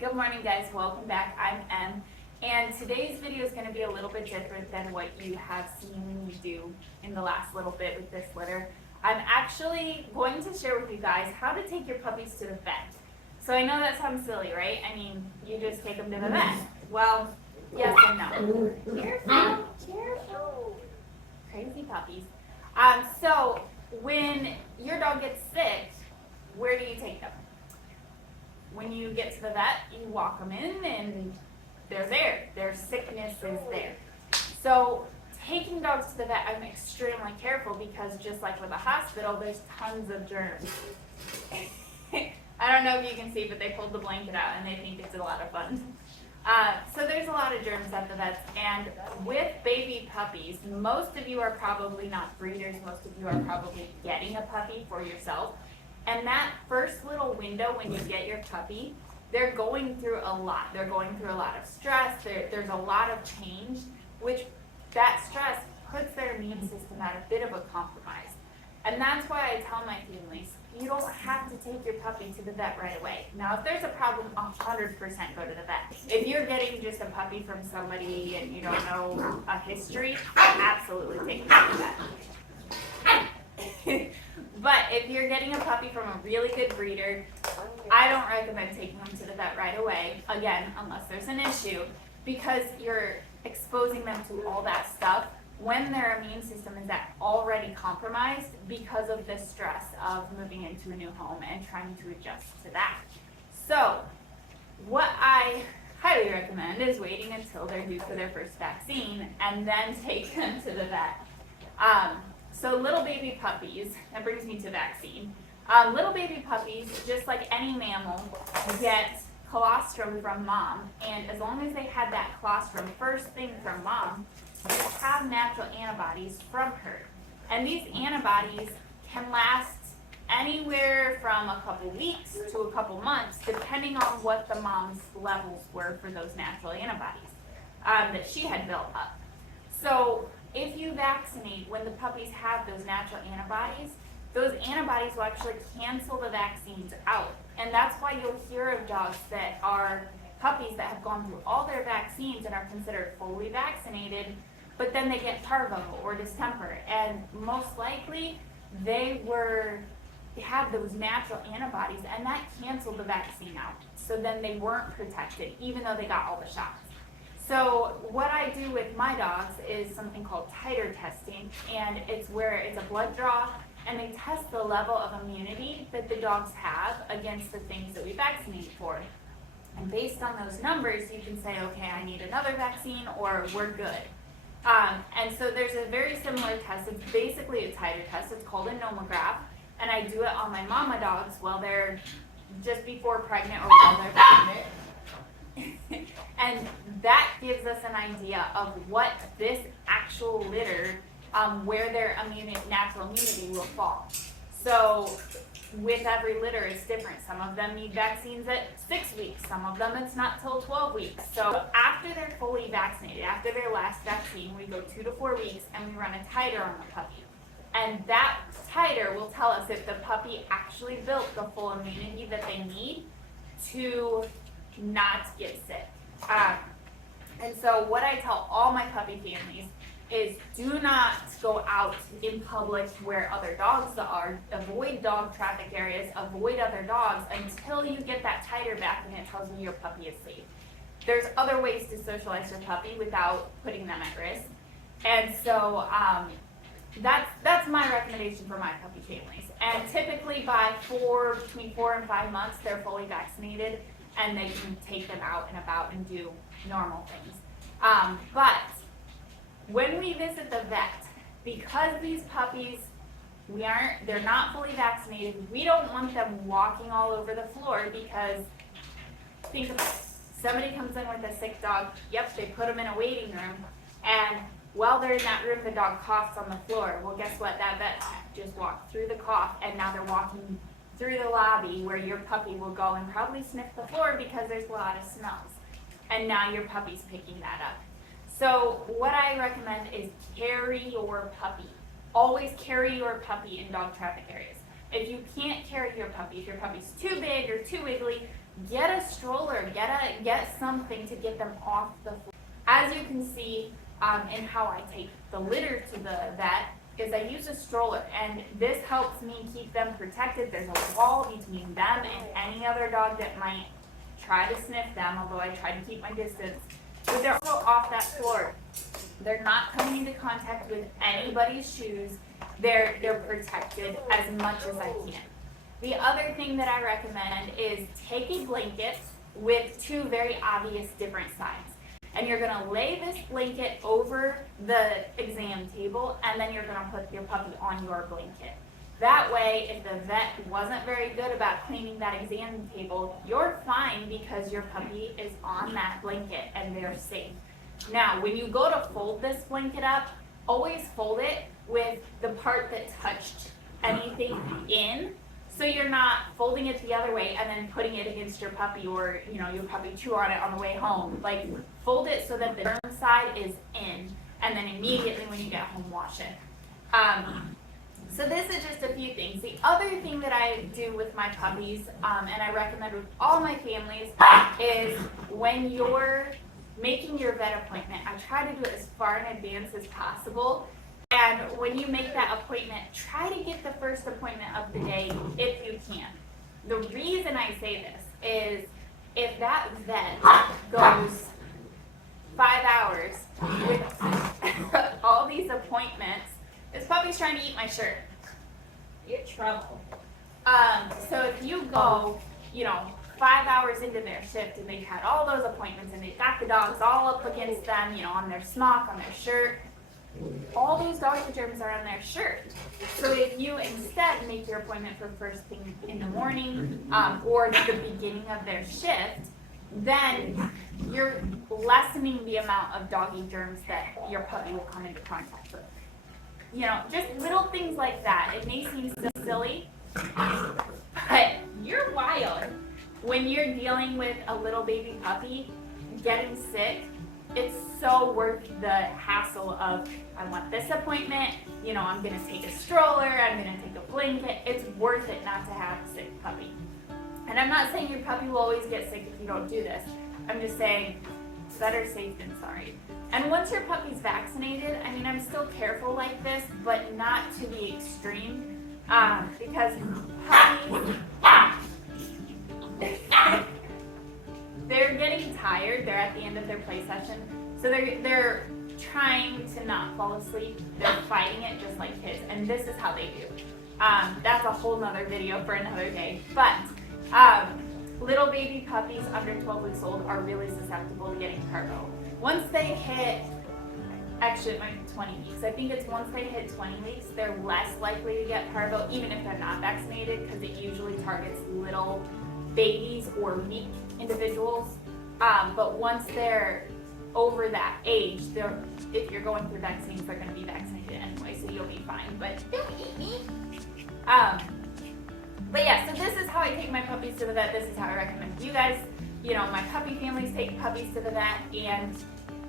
Good morning, guys. Welcome back. I'm Em, and today's video is going to be a little bit different than what you have seen me do in the last little bit with this litter. I'm actually going to share with you guys how to take your puppies to the vet. So I know that sounds silly, right? I mean, you just take them to the vet. Well, yes and no. Careful, careful. Crazy puppies. So when your dog gets sick, where do you take them? When you get to the vet, you walk them in and they're there. Their sickness is there. So taking dogs to the vet, I'm extremely careful because just like with a hospital, there's tons of germs. I don't know if you can see, but they pulled the blanket out and they think it's a lot of fun. So there's a lot of germs at the vets, and with baby puppies, most of you are probably not breeders, most of you are probably getting a puppy for yourself. And that first little window when you get your puppy, they're going through a lot. They're going through a lot of stress. There's a lot of change, which that stress puts their immune system at a bit of a compromise. And that's why I tell my families, you don't have to take your puppy to the vet right away. Now, if there's a problem, 100% go to the vet. If you're getting just a puppy from somebody and you don't know a history, absolutely take it to the vet. But if you're getting a puppy from a really good breeder, I don't recommend taking them to the vet right away, again, unless there's an issue, because you're exposing them to all that stuff when their immune system is already compromised because of the stress of moving into a new home and trying to adjust to that. So what I highly recommend is waiting until they're due for their first vaccine and then take them to the vet. So little baby puppies, that brings me to vaccine. Little baby puppies, just like any mammal, get colostrum from mom. And as long as they had that colostrum first thing from mom, they have natural antibodies from her. And these antibodies can last anywhere from a couple weeks to a couple months, depending on what the mom's levels were for those natural antibodies that she had built up. So if you vaccinate when the puppies have those natural antibodies, those antibodies will actually cancel the vaccines out. And that's why you'll hear of dogs that are puppies that have gone through all their vaccines and are considered fully vaccinated, but then they get parvo or distemper. And most likely they had those natural antibodies and that canceled the vaccine out. So then they weren't protected, even though they got all the shots. So what I do with my dogs is something called titer testing, and it's where it's a blood draw, and they test the level of immunity that the dogs have against the things that we vaccinate for. And based on those numbers, you can say, okay, I need another vaccine, or we're good. And so there's a very similar test. It's basically a titer test. It's called a nomograph, and I do it on my mama dogs while they're just before pregnant or while they're pregnant. And that gives us an idea of what this actual litter, where their natural immunity will fall. So with every litter, it's different. Some of them need vaccines at 6 weeks. Some of them it's not till 12 weeks. So after they're fully vaccinated, after their last vaccine, we go 2 to 4 weeks and we run a titer on the puppy. And that titer will tell us if the puppy actually built the full immunity that they need to not get sick. And so what I tell all my puppy families is do not go out in public where other dogs are. Avoid dog traffic areas, avoid other dogs until you get that titer back and it tells you your puppy is safe. There's other ways to socialize your puppy without putting them at risk. And so that's my recommendation for my puppy families. And typically by between 4 and 5 months, they're fully vaccinated and they can take them out and about and do normal things. But when we visit the vet, because these puppies, they're not fully vaccinated, we don't want them walking all over the floor because think about it. Somebody comes in with a sick dog, yep, they put them in a waiting room, and while they're in that room, the dog coughs on the floor. Well, guess what? That vet just walked through the cough, and now they're walking through the lobby where your puppy will go and probably sniff the floor because there's a lot of smells. And now your puppy's picking that up. So what I recommend is carry your puppy. Always carry your puppy in dog traffic areas. If you can't carry your puppy, if your puppy's too big or too wiggly, get a stroller, get something to get them off the floor. As you can see in how I take the litter to the vet, is I use a stroller, and this helps me keep them protected. There's a wall between them and any other dog that might try to sniff them, although I try to keep my distance. But they're also off that floor. They're not coming into contact with anybody's shoes. They're protected as much as I can. The other thing that I recommend is take a blanket with two very obvious different sides. And you're gonna lay this blanket over the exam table, and then you're gonna put your puppy on your blanket. That way, if the vet wasn't very good about cleaning that exam table, you're fine because your puppy is on that blanket and they're safe. Now, when you go to fold this blanket up, always fold it with the part that touched anything in, so you're not folding it the other way and then putting it against your puppy, or your puppy chew on it on the way home. Like, fold it so that the germ side is in, and then immediately when you get home, wash it. So this is just a few things. The other thing that I do with my puppies, and I recommend with all my families, is when you're making your vet appointment, I try to do it as far in advance as possible. And when you make that appointment, try to get the first appointment of the day if you can. The reason I say this is if that vet goes 5 hours with all these appointments, this puppy's trying to eat my shirt. You're trouble. So if you go, 5 hours into their shift and they've had all those appointments and they've got the dogs all up against them, on their smock, on their shirt, all those dog germs are on their shirt. So if you instead make your appointment for first thing in the morning or the beginning of their shift, then you're lessening the amount of doggy germs that your puppy will come into contact with. Just little things like that. It may seem so silly, but you're wild. When you're dealing with a little baby puppy getting sick, it's so worth the hassle of, I want this appointment, I'm going to take a stroller, I'm going to take a blanket. It's worth it not to have a sick puppy. And I'm not saying your puppy will always get sick if you don't do this. I'm just saying better safe than sorry. And once your puppy's vaccinated, I'm still careful like this, but not to the extreme, because puppies, they're getting tired. They're at the end of their play session, so they're trying to not fall asleep. They're fighting it just like kids, and this is how they do. That's a whole nother video for another day. But little baby puppies under 12 weeks old are really susceptible to getting parvo. Once they hit, actually it might be 20 weeks. I think it's once they hit 20 weeks, they're less likely to get parvo, even if they're not vaccinated, because it usually targets little babies or weak individuals. But once they're over that age, if you're going through vaccines, they're going to be vaccinated anyway, so you'll be fine. But don't eat me. But yeah, so this is how I take my puppies to the vet. This is how I recommend you guys. My puppy families take puppies to the vet, and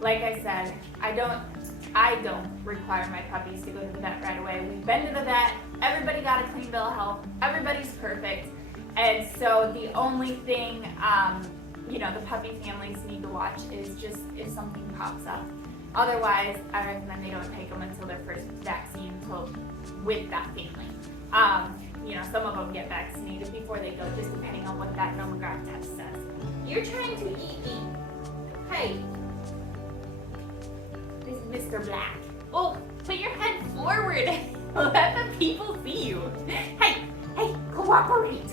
like I said, I don't require my puppies to go to the vet right away. We've been to the vet, everybody got a clean bill of health, everybody's perfect, and so the only thing the puppy families need to watch is just if something pops up. Otherwise, I recommend they don't take them until their first vaccine with that family. Some of them get vaccinated before they go, just depending on what that nomograph test says. You're trying to eat me. Hey. This is Mr. Black. Oh, put your head forward. Let the people see you. Hey, cooperate.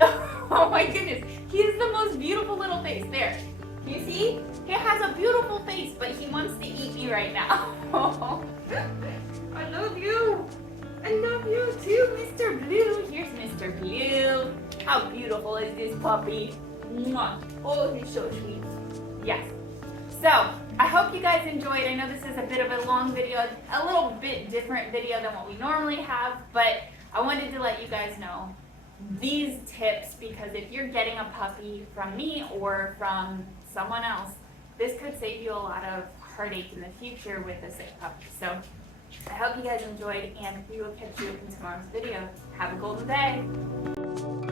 Oh my goodness. He has the most beautiful little face. There. You see? He has a beautiful face, but he wants to eat me right now. I love you. I love you too, Mr. Blue. Here's Mr. Blue. How beautiful is this puppy? Mwah. Oh, he's so sweet. Yes. So, I hope you guys enjoyed. I know this is a bit of a long video, a little bit different video than what we normally have, but I wanted to let you guys know these tips, because if you're getting a puppy from me or from someone else, this could save you a lot of heartache in the future with a sick puppy. So, I hope you guys enjoyed, and we will catch you in tomorrow's video. Have a golden day.